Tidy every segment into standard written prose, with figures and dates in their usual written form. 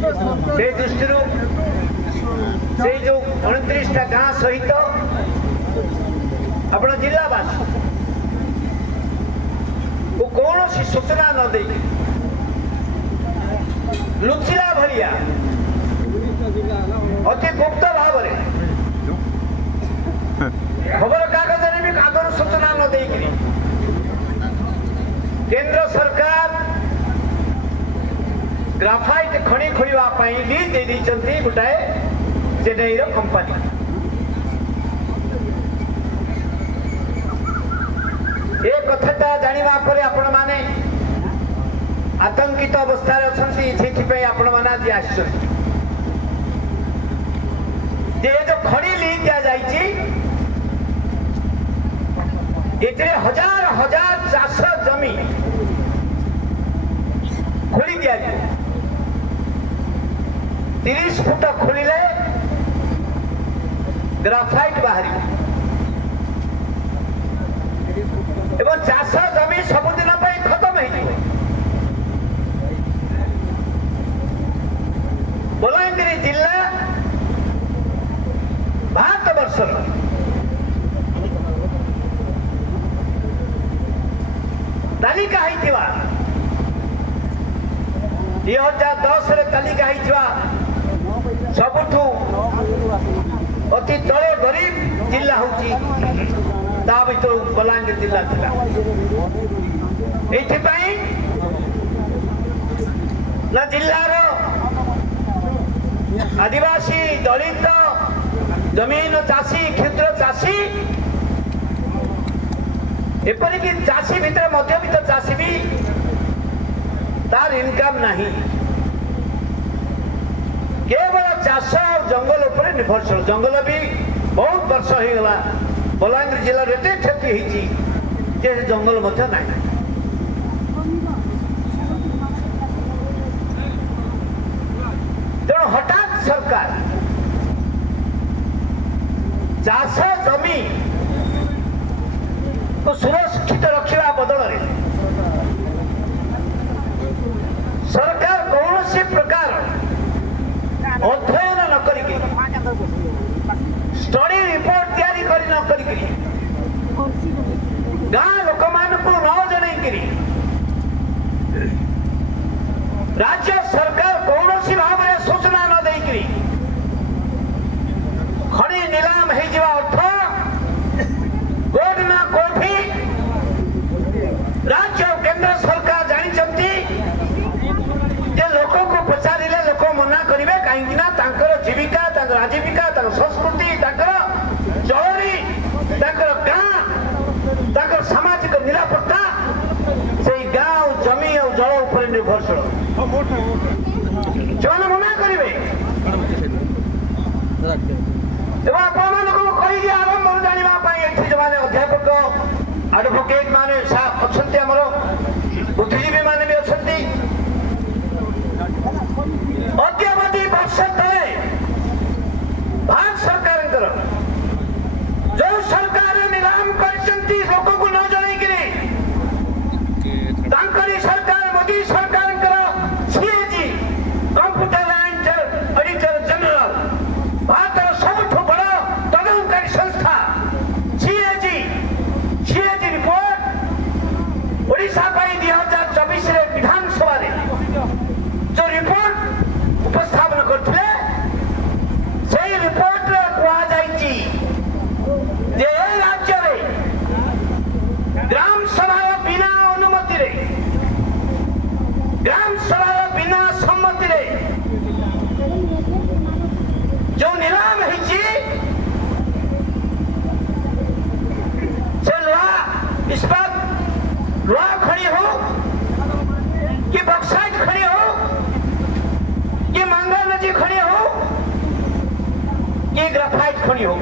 से दृष्टि से जो 29टा गाँ सहित आपण जिलावासी को कौन सी सूचना न दे लुचिला भलिया अति गुप्त भाव खबर कागज भी आदर सूचना न दे केंद्र सरकार ग्राफाइट खଣି खोलवाई लीज दे गोटाए चेन्नई कंपानी ए कथा जाना पर आपण माने आतंकित अवस्था से आपण मैंने आज आस जो खड़ी लीज दि जाए हजार हजार चाष जमी खोली दि 30 फुट खोलिले ग्राफाइट बाहरी एवं चाष जमी सबुदिन खत्म हो बलांगीर जिला भारत वर्षर तालिका 2010 तालिका सबुठू अति तले गरीब जिला होची बलांगीर जिला थिला एथिपाई ना जिल्लार आदिवासी दलित जमीन चाषी क्षुद्र चाषी एपरिक चाषी भितर मध्यवित्त चाषी भी तार इनकम नहीं केवल चाष और जंगल उपर निर्भरशील जंगल भी बहुत वर्ष हो गला बलांगीर जिला एते क्षति होती जंगल मध्य नहीं तेणु हठात सरकार चाष जमी को सुरक्षित रखा बदल सरकार कौन सी प्रकार अध्ययन न करिके स्टडी रिपोर्ट तैयारी करी न करिके गाँ लोक मान को न जनईकरी राज्य सरकार कौन सी भाव में सूचना न देकरी खड़ी नीलाम हो अर्थ कोड ना कोठी राज्य और केंद्र सरकार जानी लोक को पचारे लोक मना करेंगे कहीं जीविका आजीविका संस्कृति चलनी गाँ सामाजिक निरापत्ता से गाँ और जमी और जल उपर निर्भरशील जो मना करेंगे कही आरंभ जानापी जो मैंने अध्यापक एडवोकेट माने अच्छा बुद्धिजीवी माने भी अच्छा अद्यावधि वर्ष तले भारत सरकार जो सरकार नीलाम कर लोक को न जनईकरी सरकार मोदी सरकार CAG computer auditor general Bharat सबुठ बड़ तदनकारी संस्था सीएजी रिपोर्ट ओडिशा 2024 विधानसभा जो रिपोर्ट उपस्थापन करते रिपोर्ट राज्य ग्राम सभा बिना अनुमति ग्राम सभा बिना सम्मति जो नीलाम इस्पात लोहा खड़ी हो कि बक्साइट खड़ी हो कि मंगल नदी खड़ी हो कि ग्राफाइट खड़ी हो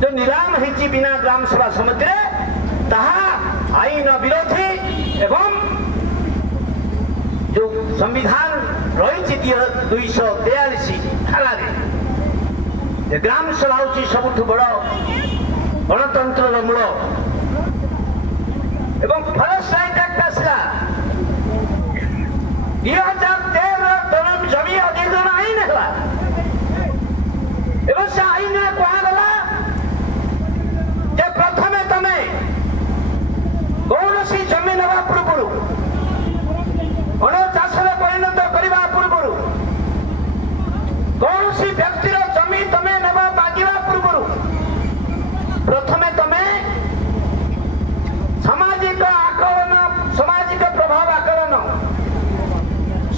जो नीलाम है बिना ग्राम सभा समिति आईन विरोधी एवं जो संविधान रही 243 धारा ग्राम सभा हूँ सबुठ बड़ गणतंत्र मूल एवं फरेस्ट राइट एक्ट आसला 2013 तरण आईन है एवं से आईन कहगला जे प्रथमे तमे कौन सी जमी नवा पूर्व अणचाष परिणत करने पूर्व कौन सी व्यक्तिर जमी तमे नवा मागिवा पूर्व प्रथमे तमे सामाजिक आकलन सामाजिक प्रभाव आकलन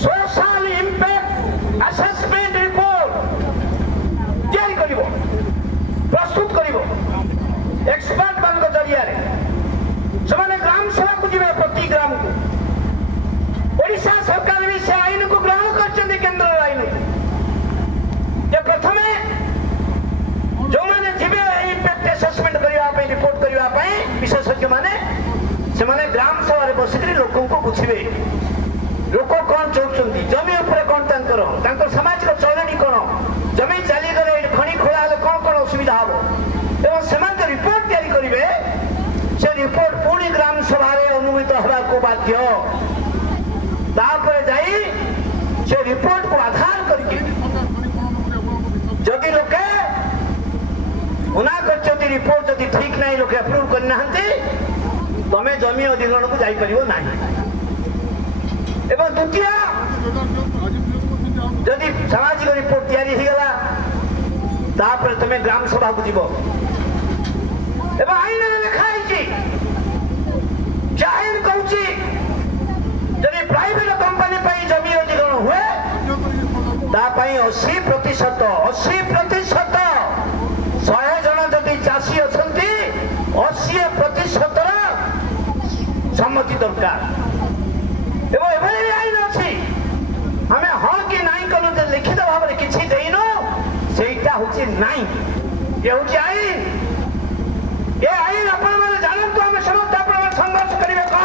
सोशल इंपैक्ट असेसमेंट रिपोर्ट तैयारी करिवो प्रस्तुत करिवो एक्सपर्ट मान जरिया से ग्राम सभा को जीवे प्रति ग्राम को ओडिशा सरकार भी से आईन को ग्रहण कर केंद्र आईन ये प्रथमे जो मैंने जीवे इंपैक्ट असेसमेंट करने रिपोर्ट करने विशेषज्ञ माने से माने ग्राम सभा बसिक लोक को बुझे लोक कौन चाहते जमी उपर कौन तांकर सामाजिक चलनी कौन जमी चलीगले खଣି खोला कौन कौन असुविधा हम एवं से रिपोर्ट तैयारी करेंगे से रिपोर्ट पुणी ग्राम सभा अनुमोदित होगा को बाध्य तापर जाई से रिपोर्ट को आधार करके जदि लोके मना कर रिपोर्ट जदि ठीक नहीं लोके अप्रूव करना तमें जमी अधिग्रहण को जापर ना एवं द्वितीय जदि सामाजिक रिपोर्ट तैयारी होगला तापर तुम्हें ग्राम सभा को जीव एवं आईन लिखाई आईन कहूँ जदि प्राइवेट कंपनी जमी अधिग्रहण हुए 80% 100 जन जदि चाषी अच्छा 80% सम्मति दरकार एवं आईन अच्छी आम हाँ कि नाई कलु लिखित भाव में किसी देनु सेटा हूँ नाई ये हूँ आईन ये आईन आपण मैंने जानतु आम समस्त आप संघर्ष करेंगे कह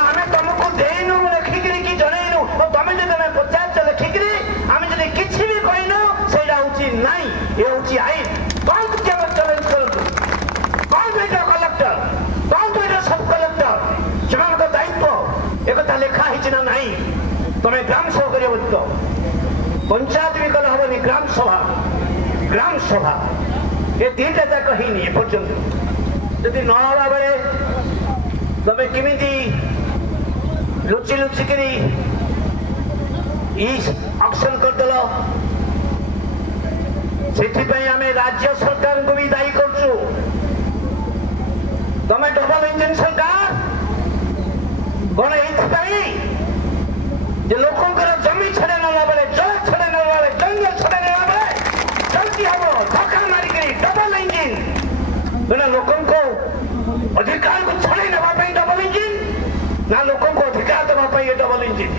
आम तुमको देनु लिखिकी कि जनईनु तुम जो तुम पचार लिखिकी आम जब किसी भी कहनु से नाई ये हूँ आईन कौन चैलेंज करूँ कौन तो कलेक्टर कौन तो सब कलेक्टर से दायित्व एक लिखाही ना नाई तुम्हें ग्राम सभा कर पंचायत भी कल हेनी ग्राम सभा ये दीटा जाक ही पर्यंत जदि न हवा बेले तमें किमिति लुचि लुचिकी एक्शन करदेल से आम राज्य सरकार को भी दायी करछु तमें डबल इंजिन सरकार कौन ये लोकंर जमी छड़े ना बेले जल छड़े ना बेले जंगल छड़े ना बेले जल्दी हम धक्का मारिक डबल इंजिन ना लोक अधिकार को छड़े नापी डबल इंजिन ना लोक अधिकार देवाई ये डबल इंजिन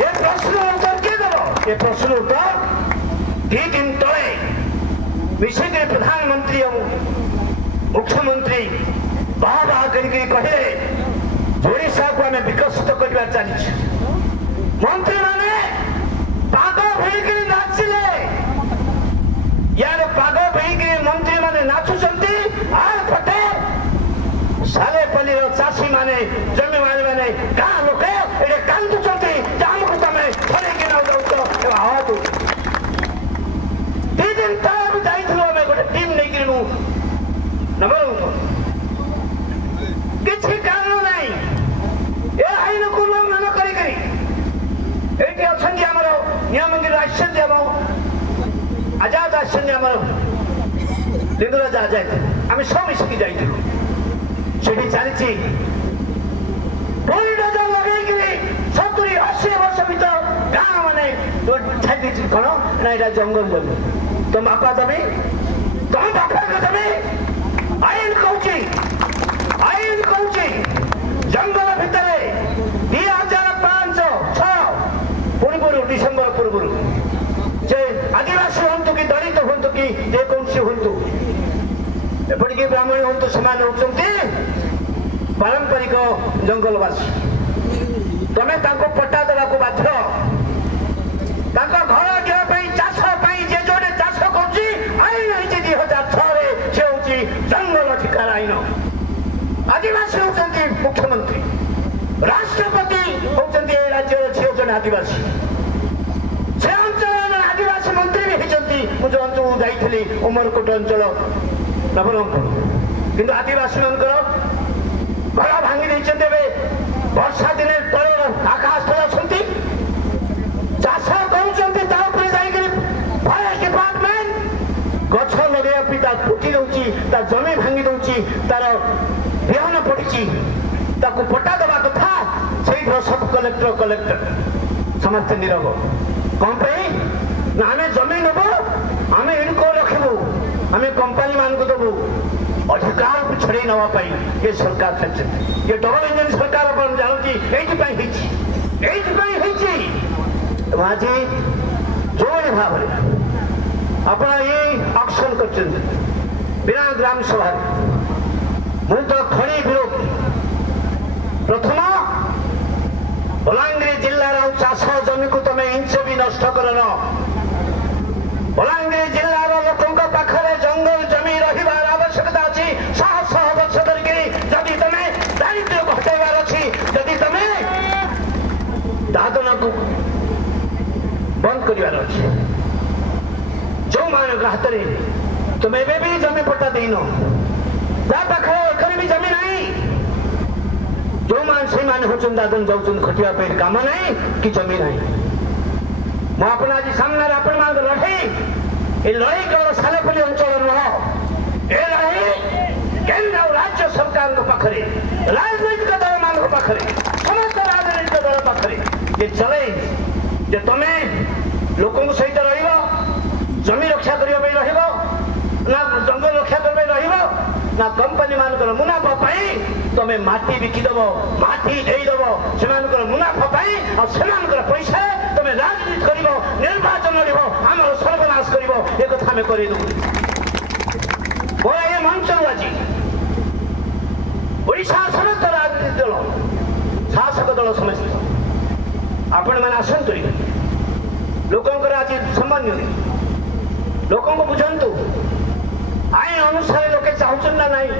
ये प्रश्न उत्तर किए देव ये प्रश्न उत्तर 2 दिन तले मिसिक प्रधानमंत्री और मुख्यमंत्री बाह बाह कहे ओडिशा को आम विकसित करवा चली मंत्री माने पाग भईकि नाचिले यार पाग भईकि मंत्री माने नाचुचंती आर पटे सालेपल्ली चाषी माने जमी माने गाँ लोक ये कांदुचंती को तमें थरे कि न दौच आवाज 2 दिन तले जाइलु आम गोटे टीम नहीं नंबर किसी कारण नहीं ये आईन को उल्लंघन करमर नियमगिरी आम आजाद आम लिंगराज आजाद आम सब मिसिकी जाइए चली बुलडोजर लगे 70-80 वर्ष भर गाँ मैंने छाई कौन ना यहाँ जंगल जमी तुम बापा जमी तुम बापा जमी आईन कहूँ जंगल भितर 2005-6 पूर्व डिसेम्बर पूर्व से आदिवासी हूँ कि दलित हूँ कि जेकोसी हूँ एपटिकी ब्राह्मण हूँ से पारंपरिक जंगलवासी तमें पट्टा देवा बाध्य घर देवाई चाषपाई जे जो चाष कर आईन 2006 से हूँ जंगल अधिकार आईन आदिवासी होती मुख्यमंत्री राष्ट्रपति होती राज्य झील जन जन आदिवासी से अंचल जन आदिवासी मंत्री भी होती जो अंचल जाइली उमरकोट अंचल नवरंगपुर किंतु आदिवासी मान घर भांगी वर्षा दिने तले आकाश तले अच्छा चाष कर फरेस्ट डिपार्टमेंट गछ लगे पुटी दौची जमी भांगी दौची तार बिहन पड़ी पट्टा दवा कथा से सब कलेक्टर समस्त नीरव कौन ना आम जमी नब आम इनको रखबू आम कंपानी मान को देवु अधिकार को छड़े नापी ये सरकार चलते ये डबल इंजन सरकार आप जानती आज जो भाव आप ऑक्शन कर बिना ग्राम सभा मुझे तो खड़ी विरोधी प्रथम बलांगीर जिलार चाष जमी को तुम इंच भी नष्ट कर बलांगीर जिलार लोकों पाखे जंगल जमी रही आवश्यकता अच्छी शह शह वर्ष धरिक जदि तुम्हें दारिद्र्य घटाइबार अच्छी जदि तुम्हें दादन को बंद करार अच्छे जो मान हाथ में तुम एवं भी जमी पट्टा देन जहाँ पाखे एखर भी जमी ना जो मान से माने होचन दादन जाऊन खटिया काम ना कि जमी ना मुझे आज सामने आपण मान लड़े ये लड़ाई केवल सालेपल्ली अंचल नुह ए लड़ाई केंद्र और राज्य सरकार पाखे राजनैतिक दल मान पाखे समस्त राजनैतिक दल पाखे ये चले जे तुम्हें लोकों सहित रमी रक्षा करने ना जंगल रक्षा करने ना कंपनी मान मुनाफा तुम्हें माटी बिकिदेव माटी देदेव से मुनाफा से पैसा तुम्हें राजनीति कर निर्वाचन लड़ आम सर्वनाश कर कथा आम करदे ये मंच आज ओडिशा समस्त राजनीति दल शासक दल समस्त आपण मैंने आसतु लोकंर आज सामान्य लोकों को बुझंतु आईन अनुसार लोके चाहून ना नहीं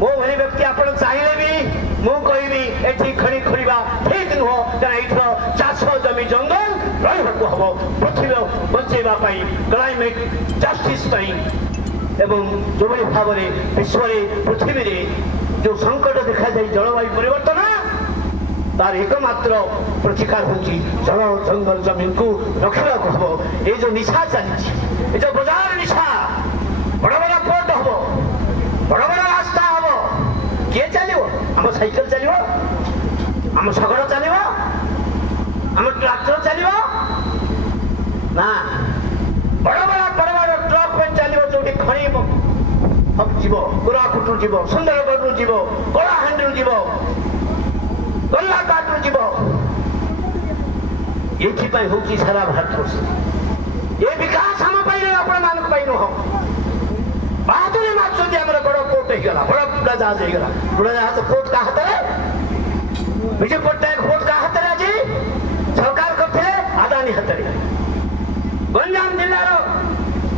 मो भली व्यक्ति आप चाहिए भी मु कहि खड़ी खोलिबा ठीक नुह कहीं चाष जमी जंगल रही हम पृथ्वी बचेवा क्लाइमेट जस्टिस एवं जो भाव में विश्व पृथ्वी रे जो संकट देखा जाए जलवायु परिवर्तन तार एकमात्र प्रतिकार होची जल जंगल जमीन को रखा हम ये जो निशा चली जो बाजार निशा बड़ बड़ पोर्ट हम बड़ बड़ रास्ता हम किए चलो आम साइकेल चलो आम शगड़ चलो आम ट्रैक्टर चलो ना बड़ बड़ ट्रक पे चलो जो खड़ी जीव कोरापुट जीव सुंदरगढ़ जीव कलाहांडी जीव गल्लाघाट जीव ये हूँ सारा भारत वर्ष ये विकास आम आपण मान नुह बहादुरी मार्चुंट आम बड़ पोर्ट होगा बड़ उड़ाजाहाज होगा उड़ाजाहाज पोर्ट का हाथ में विजय पट्टनायक पोर्ट का हाथ में आज सरकार करते आदानी हाथ में गंजाम जिलार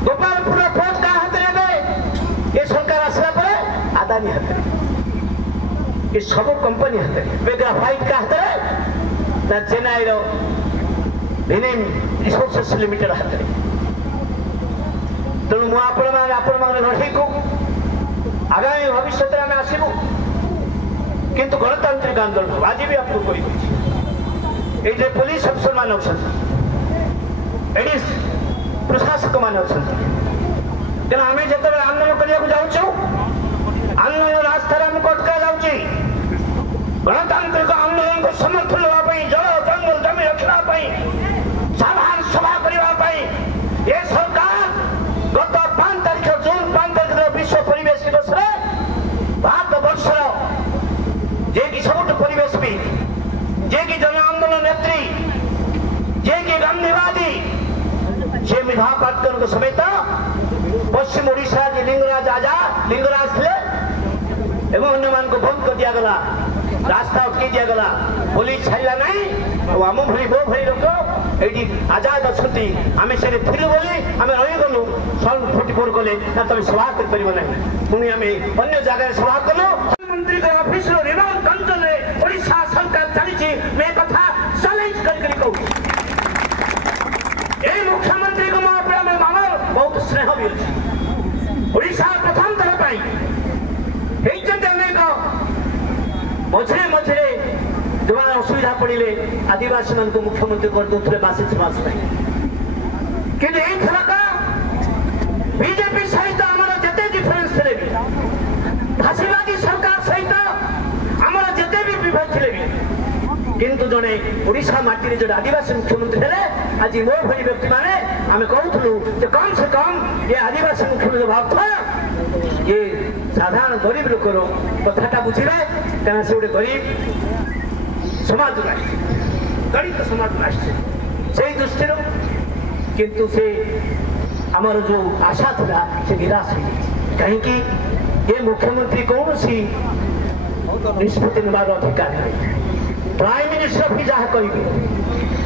गोपालपुर पोर्ट का हाथ में ये सरकार आसला पर आदानी हाथ में ये सब कंपनी हाथ में ग्राफाइट का हाथ में ना चेन्नई भिनिम रिसोर्सेस लिमिटेड हाथ में तेणु मुझे लड़े को आगामी भविष्य में आम आसबू किंतु गणतांत्रिक आंदोलन आज भी आपको कही ये पुलिस अफसर मान एडिस प्रशासक मान तेना आम जो आंदोलन करने जाऊँ आंदोलन रास्तार आमको अटका जाऊँगी गणतांत्रिक आंदोलन को समर्थन देवाई जल जंगल जमी रखापी साधारण सभा करने ये सरकार गत 5 तारीख जून 5 तारीख विश्व परिवेश दिवस भारत वर्ष जे कि सबुठ परिवेशविद जे कि जन आंदोलन नेत्री जे कि गांधीवादी से विभा पाटकर समेत पश्चिम ओडिशा लिंगराज आजाद लिंगराज थे एवं अन्य मान को बंद कर दिया गला रास्ता अटके दिया गला पुलिस छाड़ा ना आम भली बो भली लोक ये आजाद अच्छा आम से थिलु बोली आम रहीगलु 44 कले ना तुम सभा कर पुणी आम अन्य जगह सभा कलु मंत्री ऑफिस रिमोट कंट्रोल ओडिशा सरकार चली कथा ए मुख्यमंत्री को मो ऊपर मामर बहुत स्नेह भी अच्छे ओडिशा प्रथम थर पाई अनेक मझे मझे जो असुविधा पड़े आदिवासी मान मुख्यमंत्री कर दे बासी समाज कि बीजेपी सहित आमर जिते डिफरेन्स थे फाशीवादी सरकार सहित आमर जिते भी विभेद थे भी किंतु जड़े ओडिशा माटी जो आदिवासी मुख्यमंत्री थे आज मो भली व्यक्ति मैंने आम कहूँ कम से कम ये आदिवासी मुख्यमंत्री भाव ये साधारण गरीब लोकर कथाटा बुझे क्या से गोटे गरीब समाज दलित समाज से दृष्टि किंतु से आमर जो आशा था से निराश हो कहीं ये मुख्यमंत्री कौन सी निष्पत्ति नेबार अधिकार नहीं प्राइम मिनिस्टर भी जहाँ कहे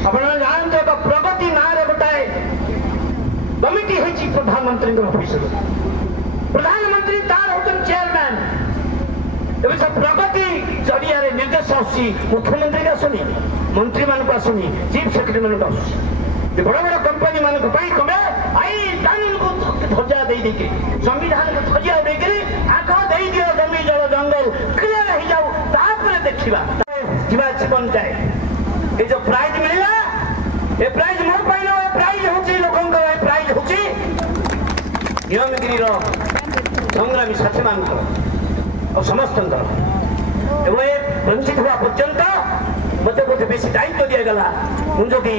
आप जानते एक प्रगति ना गोटाए कमिटी है प्रधानमंत्री ऑफिस प्रधानमंत्री तार होते चेयरमैन एवं सब प्रगति जरिया निर्देश आसूँ मुख्यमंत्री का आसुनी मंत्री मानक आसुनी चीफ सेक्रेटरी मानक आसूँ बड़ बड़ कंपनी मान कमे आई कानून को ध्वजा दे संविधान को ध्वजा उड़े आग दे दियो जमी जल जंगल क्लियर हो जाऊ देखा जीवन जाए ये जो प्राइज मिलला ये प्राइज मोर पाइल ये प्राइज होची लोकंकर ये प्राइज होची नियमगिरी संग्रामी साथी मान और समस्त वंचित हुआ पर्यंत मत बहुत बेसी दायित्व दिगला मुझे कि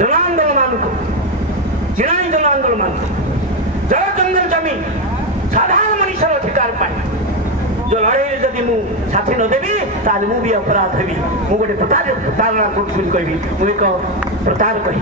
जनांदोलन मान चिराई जनांदोलन मान जल जंगल जमी साधारण मनुष्य अधिकार पाए जो लड़ाई जदि मु साथी नदेवी ताल मु भी अपराध हेबी मु गोटे प्रतारणा कही मु एक प्रतार कही